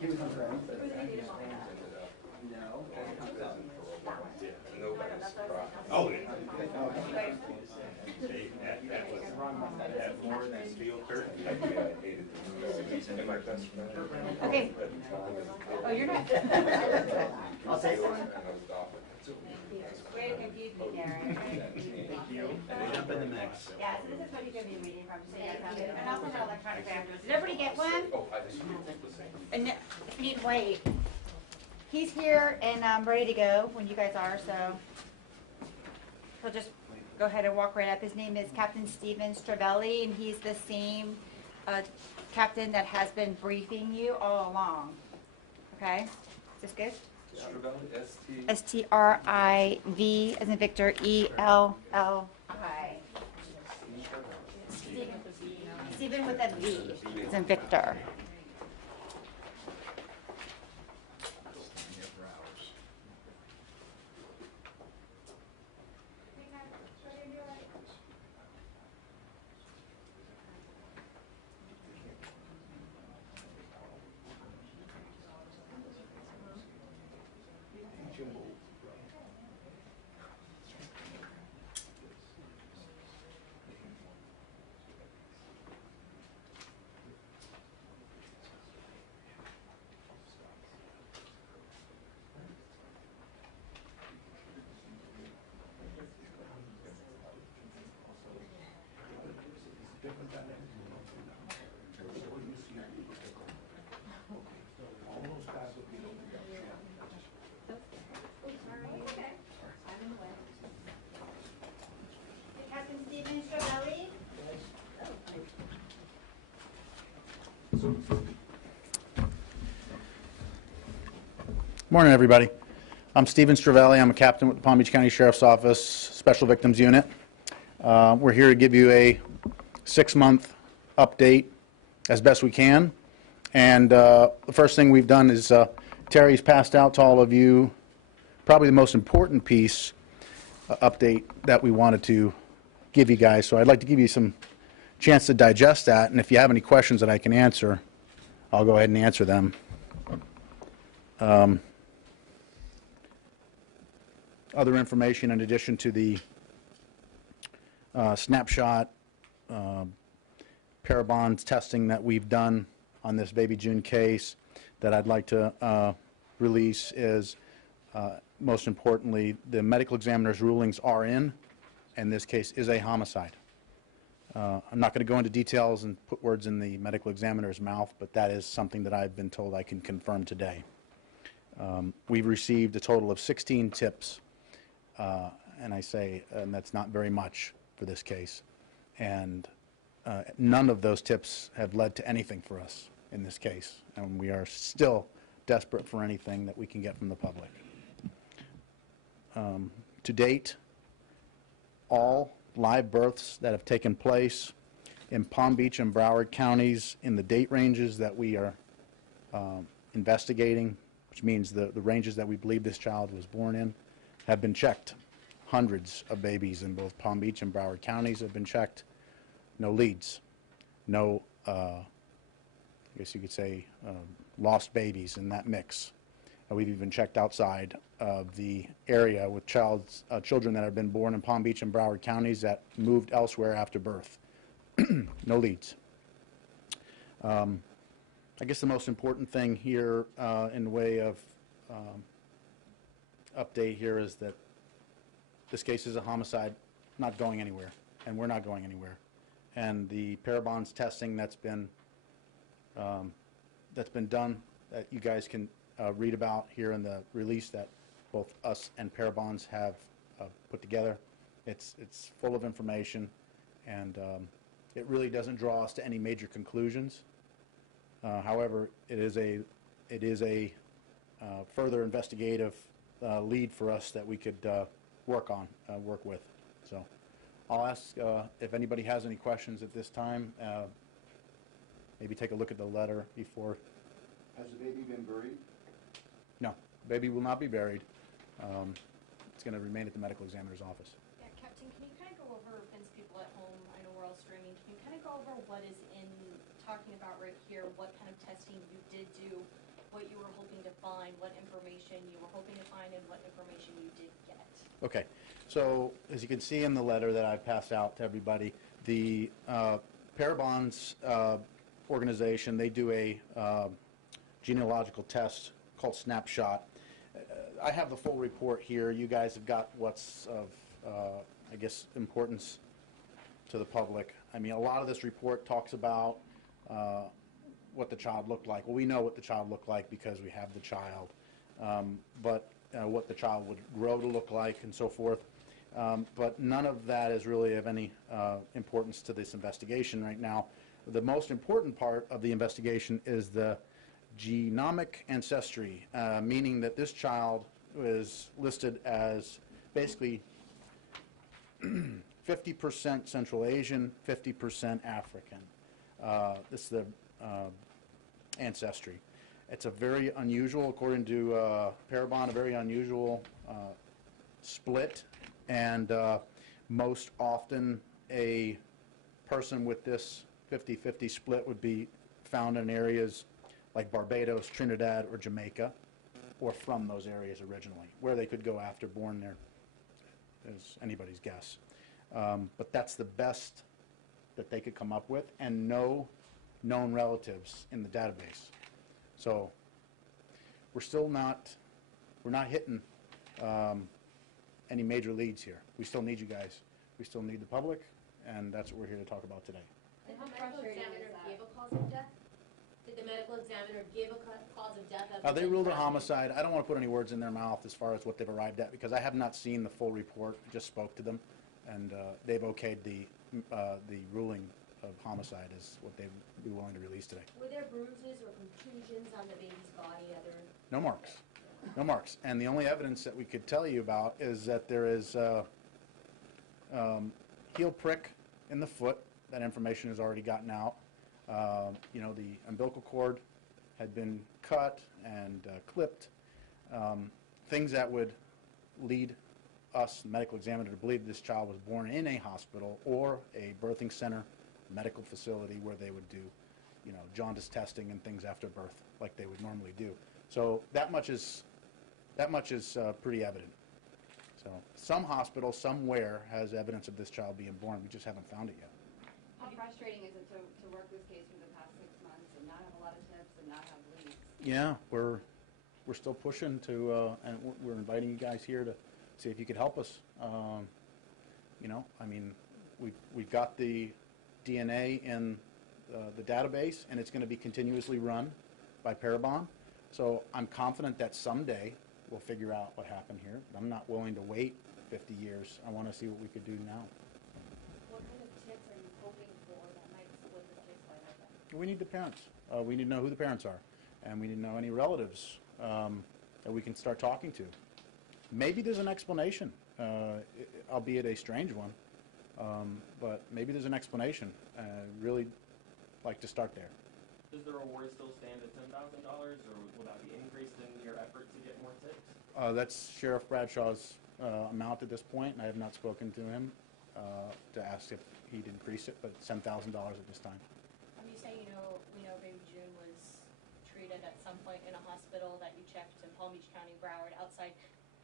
He was on friends. No. Oh, yeah. That was that more than steel curtain. I hated it. My best friend. Okay. Oh, you're not. I'll take one. Way to confuse me, Darren. Thank you. Jump in the mix. Yeah, so this is what you're going to be reading from. So you guys have it. And also have electronic afterwards. Did everybody get one? Oh, I just the same. And if you need to wait. He's here and ready to go when you guys are, so he'll just go ahead and walk right up. His name is Captain Steven Stravelli, and he's the same captain that has been briefing you all along. Okay? Is this good? Stravelli, S-T-R-I-V as in Victor, E-L-L-I. Steven with a V as in Victor. Captain Steven Stravelli. Morning, everybody. I'm Steven Stravelli. I'm a captain with the Palm Beach County Sheriff's Office Special Victims Unit. We're here to give you a 6-month update as best we can. And the first thing we've done is Terry's passed out to all of you probably the most important piece update that we wanted to give you guys. So I'd like to give you some chance to digest that. And if you have any questions that I can answer, I'll go ahead and answer them. Other information in addition to the snapshot parabonds testing that we've done on this Baby June case that I'd like to release is, most importantly, the medical examiner's rulings are in, and this case is a homicide. I'm not going to go into details and put words in the medical examiner's mouth, but that is something that I've been told I can confirm today. We've received a total of 16 tips, and that's not very much for this case. And none of those tips have led to anything for us in this case, and we are still desperate for anything that we can get from the public. To date, all live births that have taken place in Palm Beach and Broward counties in the date ranges that we are investigating, which means the ranges that we believe this child was born in, have been checked. Hundreds of babies in both Palm Beach and Broward counties have been checked. No leads. No, I guess you could say, lost babies in that mix. We've even checked outside of the area with children that have been born in Palm Beach and Broward counties that moved elsewhere after birth. No leads. I guess the most important thing here in the way of update here is that this case is a homicide, not going anywhere, and we're not going anywhere. And the parabonds testing that's been done, that you guys can read about here in the release that both us and parabonds have put together. It's full of information, and it really doesn't draw us to any major conclusions. However, it is a further investigative lead for us that we could work with. So I'll ask if anybody has any questions at this time. Maybe take a look at the letter before. Has the baby been buried? No, baby will not be buried. It's going to remain at the medical examiner's office. Yeah, Captain, can you kind of go over, since people at home, I know we're all streaming, can you kind of go over what is in talking about right here, what kind of testing you did do, what find, what information you were hoping to find, and what information you did get. Okay, so as you can see in the letter that I passed out to everybody, the Parabon's organization, they do a genealogical test called Snapshot. I have the full report here. You guys have got what's of, I guess, importance to the public. I mean, a lot of this report talks about what the child looked like. Well, we know what the child looked like because we have the child, but what the child would grow to look like and so forth. But none of that is really of any importance to this investigation right now. The most important part of the investigation is the genomic ancestry, meaning that this child is listed as basically 50% Central Asian, 50% African. This is the ancestry. It's a very unusual, according to Parabon, a very unusual split, and most often a person with this 50-50 split would be found in areas like Barbados, Trinidad, or Jamaica, or from those areas originally. Where they could go after born there is anybody's guess. But that's the best that they could come up with, and no known relatives in the database. So we're still not, we're not hitting any major leads here. We still need you guys. We still need the public, and that's what we're here to talk about today. Did the medical examiner give a cause of death? Did the medical examiner give a cause of death? They ruled a homicide. I don't want to put any words in their mouth as far as what they've arrived at, because I have not seen the full report. I just spoke to them, and they've okayed the ruling of homicide is what they'd be willing to release today. Were there bruises or contusions on the baby's body? No marks. No marks. And the only evidence that we could tell you about is that there is a heel prick in the foot. That information has already gotten out. You know, the umbilical cord had been cut and clipped. Things that would lead us, the medical examiner, to believe this child was born in a hospital or a birthing center, medical facility where they would do, you know, jaundice testing and things after birth like they would normally do. So that much is pretty evident. So some hospital somewhere has evidence of this child being born. We just haven't found it yet. How frustrating is it to work this case for the past 6 months and not have a lot of tips and not have leads? Yeah, we're still pushing to, and we're inviting you guys here to see if you could help us. You know, I mean, we've got the DNA in the database, and it's going to be continuously run by Parabon. So I'm confident that someday we'll figure out what happened here. I'm not willing to wait 50 years. I want to see what we could do now. What kind of tips are you hoping for that might split this case wide open? We need the parents. We need to know who the parents are, and we need to know any relatives that we can start talking to. Maybe there's an explanation, albeit a strange one, but maybe there's an explanation. Really like to start there. Does the reward still stand at $10,000, or will that be increased in your effort to get more tips? That's Sheriff Bradshaw's amount at this point, and I have not spoken to him to ask if he'd increase it, but it's $10,000 at this time. You say we know baby June was treated at some point in a hospital that you checked in Palm Beach County, Broward, outside.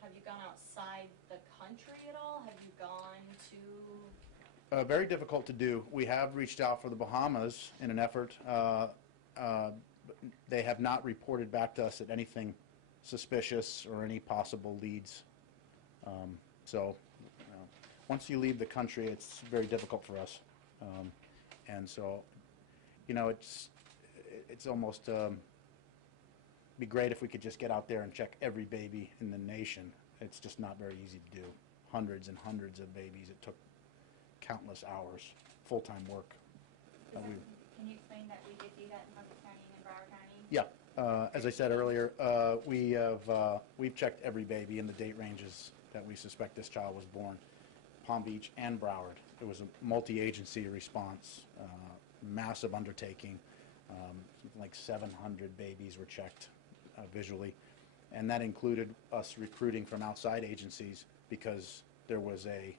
Have you gone outside the country at all? Have you gone to... Very difficult to do. We have reached out for the Bahamas in an effort. They have not reported back to us at anything suspicious or any possible leads. So once you leave the country, it's very difficult for us. And so, you know, it's almost be great if we could just get out there and check every baby in the nation. It's just not very easy to do. Hundreds and hundreds of babies. It took countless hours, full-time work. Can you explain that we did do that in Palm Beach County and Broward County? Yeah, as I said earlier, we've checked every baby in the date ranges that we suspect this child was born, Palm Beach and Broward. It was a multi-agency response, massive undertaking. Something like 700 babies were checked visually, and that included us recruiting from outside agencies because there was a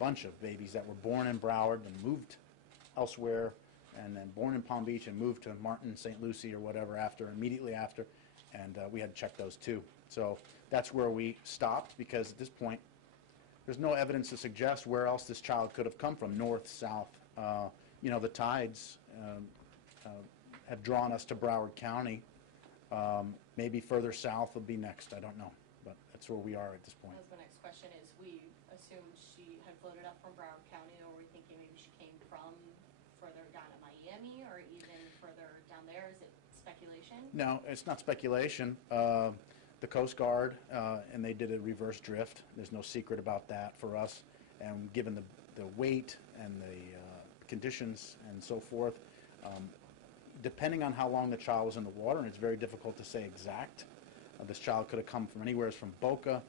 bunch of babies that were born in Broward and moved elsewhere, and then born in Palm Beach and moved to Martin, St. Lucie, or whatever immediately after, and we had to check those too. So that's where we stopped, because at this point, there's no evidence to suggest where else this child could have come from, north, south. You know, the tides have drawn us to Broward County. Maybe further south will be next, I don't know, but that's where we are at this point. That was my next question, is we assumed she had floated up from Broward County, or were we thinking maybe she came from further down in Miami, or even further down there? Is it speculation? No, it's not speculation. The Coast Guard, and they did a reverse drift. There's no secret about that for us. And given the weight and the conditions and so forth, depending on how long the child was in the water, and it's very difficult to say exact, this child could have come from anywhere from Boca,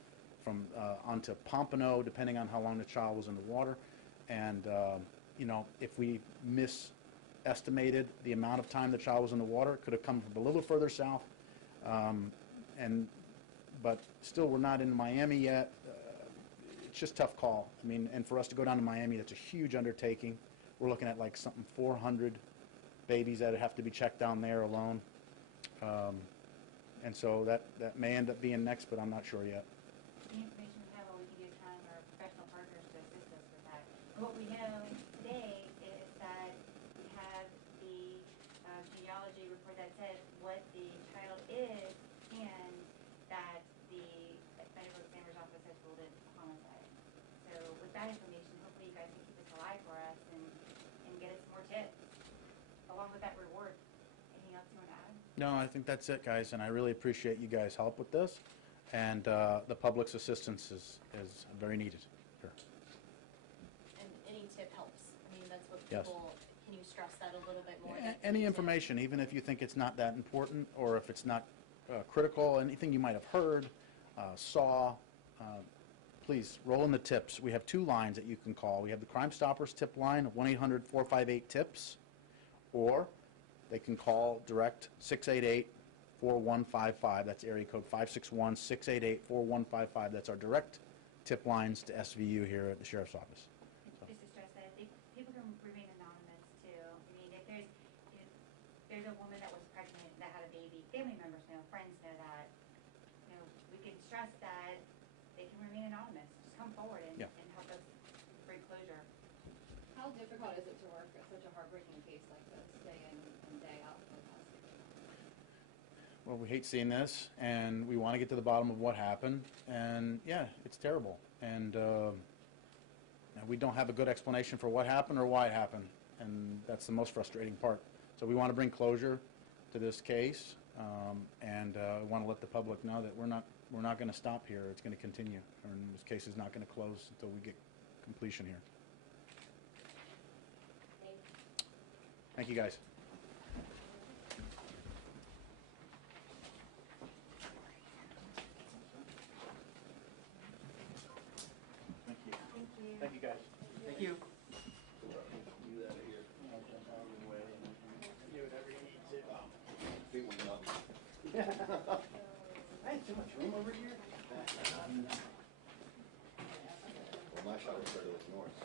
from onto Pompano, depending on how long the child was in the water. And, you know, if we misestimated the amount of time the child was in the water, it could have come from a little further south. But still, we're not in Miami yet. It's just a tough call. I mean, and for us to go down to Miami, that's a huge undertaking. We're looking at like something 400 babies that have to be checked down there alone. And so that may end up being next, but I'm not sure yet. The information we have, all we can do is count on our professional partners to assist us with that. What we know today is that we have the genealogy report that says what the child is, and that the medical examiner's office has ruled it homicide. So with that information, hopefully you guys can keep this alive for us and get us more tips, along with that reward. Anything else you want to add? No, I think that's it, guys, and I really appreciate you guys' help with this. And the public's assistance is very needed. Sure. And any tip helps. I mean, that's what Yes. people, can you stress that a little bit more? Any information, even if you think it's not that important, or if it's not critical, anything you might have heard, saw, please roll in the tips. We have two lines that you can call. We have the Crime Stoppers tip line of 1-800-458-TIPS, or they can call direct 688-4155. That's area code 561-688-4155. That's our direct tip lines to SVU here at the Sheriff's Office. Just to stress that people can remain anonymous too. I mean, if there's a woman that was pregnant that had a baby, family members know, friends know that. You know, we can stress that they can remain anonymous. Just come forward and help us bring closure. How difficult is it to work such a heartbreaking case like this, day in and day out for the past 6 months? Well, we hate seeing this, and we want to get to the bottom of what happened. And yeah, it's terrible. And we don't have a good explanation for what happened or why it happened, and that's the most frustrating part. So we want to bring closure to this case, and we want to let the public know that we're not going to stop here. It's going to continue, and this case is not going to close until we get completion here. Thank you, guys. Thank you. Thank you. Thank you, guys. Thank you. I had too much room over here. Well, my shower started with north.